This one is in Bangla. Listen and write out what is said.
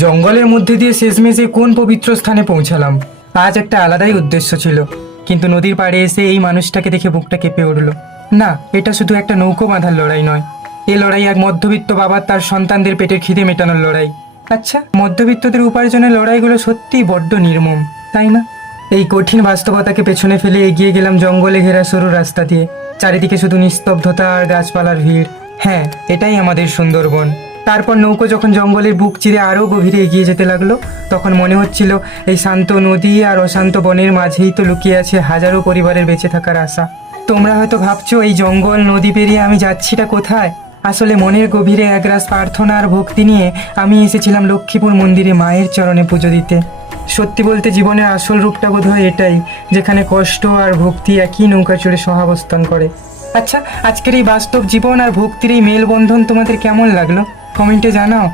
জঙ্গলের মধ্যে দিয়ে শেষমেশে কোন পবিত্র স্থানে পৌঁছালাম। আজ একটা আলাদাই উদ্দেশ্য ছিল, কিন্তু নদীর পাড়ে এসে এই মানুষটাকে দেখে বুকটা কেঁপে উঠল। না, এটা শুধু একটা নৌকো বাঁধার লড়াই নয়, এই লড়াই এক মধ্যবিত্ত বাবার তার সন্তানদের পেটের খিদে মেটানোর লড়াই। আচ্ছা, মধ্যবিত্তদের উপার্জনের লড়াইগুলো সত্যিই বড্ড নির্মম, তাই না? এই কঠিন বাস্তবতাকে পেছনে ফেলে এগিয়ে গেলাম জঙ্গলে ঘেরা সরু রাস্তা দিয়ে। চারিদিকে শুধু নিস্তব্ধতা আর গাছপালার ভিড়। হ্যাঁ, এটাই আমাদের সুন্দরবন। তারপর নৌকো যখন জঙ্গলের বুক চিরে আরও গভীরে এগিয়ে যেতে লাগলো, তখন মনে হচ্ছিল এই শান্ত নদী আর অশান্ত বনের মাঝেই তো লুকিয়ে আছে হাজারো পরিবারের বেঁচে থাকার আশা। তোমরা হয়তো ভাবছো এই জঙ্গল নদী পেরিয়ে আমি যাচ্ছিটা কোথায়। আসলে মনের গভীরে একরাশ প্রার্থনা আর ভক্তি নিয়ে আমি এসেছিলাম লক্ষ্মীপুর মন্দিরে মায়ের চরণে পুজো দিতে। সত্যি বলতে জীবনের আসল রূপটা বোধহয় এটাই, যেখানে কষ্ট আর ভক্তি একই নৌকা চড়ে সহাবস্থান করে। আচ্ছা, আজকের এই বাস্তব জীবন আর ভক্তির এই মেলবন্ধন তোমাদের কেমন লাগলো? কমেন্টে জানাও।